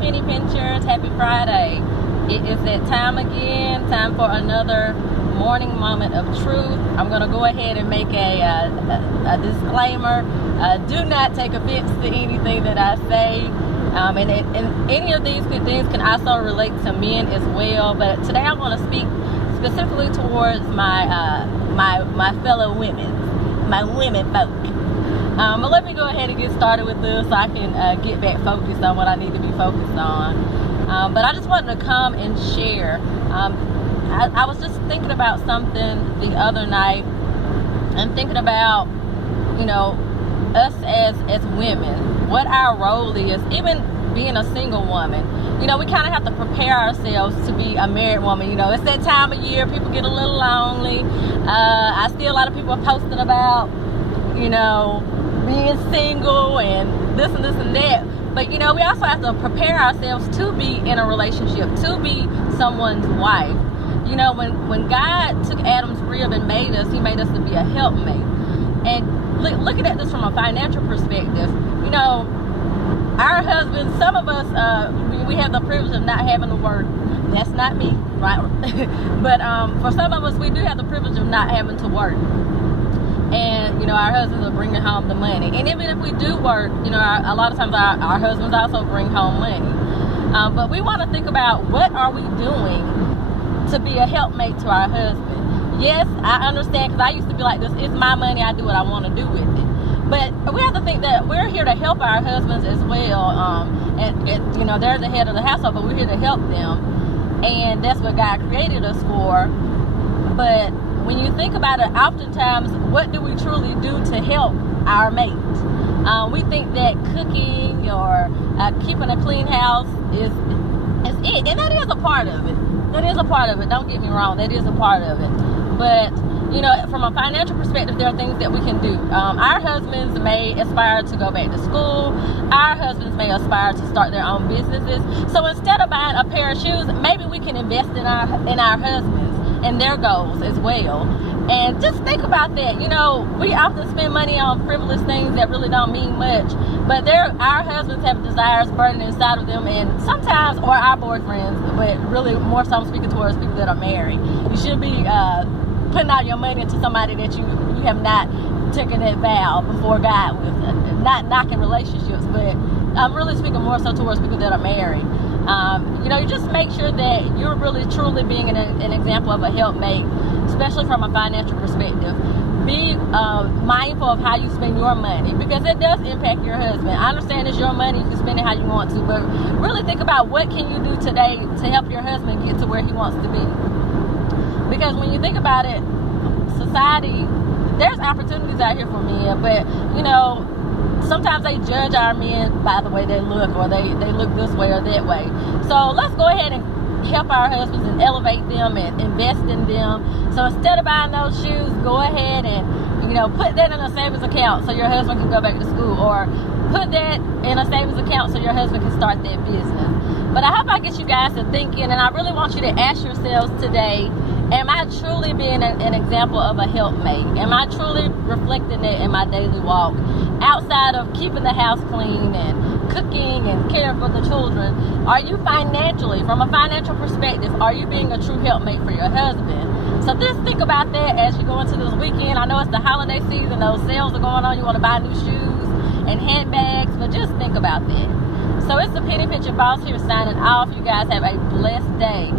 Penny Pinchers. Happy Friday. It is that time again, time for another morning moment of truth. I'm going to go ahead and make a disclaimer. Do not take offense to anything that I say. And any of these good things can also relate to men as well. But today I want to speak specifically towards my fellow women, my women folk. But let me go ahead and get started with this so I can get back focused on what I need to be focused on. But I just wanted to come and share. I was just thinking about something the other night and thinking about, us as women, what our role is, even being a single woman. We kind of have to prepare ourselves to be a married woman. It's that time of year, people get a little lonely. I see a lot of people posting about, being single and this and that. But, we also have to prepare ourselves to be in a relationship, to be someone's wife. When God took Adam's rib and made us, he made us to be a helpmate. And looking at this from a financial perspective, our husbands, some of us, we have the privilege of not having to work. That's not me, right? But for some of us, we do have the privilege of not having to work. And, our husbands are bringing home the money. And even if we do work, a lot of times our husbands also bring home money. But we want to think about, what are we doing to be a helpmate to our husband? Yes, I understand, because I used to be like this. It's my money. I do what I want to do with it. But we have to think that we're here to help our husbands as well. And they're the head of the household, but we're here to help them. And that's what God created us for. But when you think about it, oftentimes, what do we truly do to help our mate? We think that cooking or keeping a clean house is it. And that is a part of it. That is a part of it. Don't get me wrong. That is a part of it. But, from a financial perspective, there are things that we can do. Our husbands may aspire to go back to school. Our husbands may aspire to start their own businesses. So instead of buying a pair of shoes, maybe we can invest in our husbands and their goals as well. And just think about that. We often spend money on frivolous things that really don't mean much. But our husbands have desires burning inside of them, and sometimes, or our boyfriends, but really more so I'm speaking towards people that are married. You should be putting out your money into somebody that you have not taken that vow before God with. Not knocking relationships, but I'm really speaking more so towards people that are married. You just make sure that you're really truly being an example of a helpmate, especially from a financial perspective. Be mindful of how you spend your money, because it does impact your husband. I understand it's your money, you can spend it how you want to, but really think about, what can you do today to help your husband get to where he wants to be? Because when you think about it, society, there's opportunities out here for men, but sometimes they judge our men by the way they look, or they look this way or that way. So let's go ahead and help our husbands and elevate them and invest in them. So instead of buying those shoes, go ahead and put that in a savings account so your husband can go back to school, or put that in a savings account so your husband can start that business. But I hope I get you guys to thinking, and I really want you to ask yourselves today, am I truly being an example of a helpmate? Am I truly reflecting it in my daily walk? Outside of keeping the house clean and cooking and caring for the children, are you financially, from a financial perspective, are you being a true helpmate for your husband? So just think about that as you go into this weekend. I know it's the holiday season, those sales are going on, you want to buy new shoes and handbags, but just think about that. So it's the Penny Pincher Boss here signing off. You guys have a blessed day.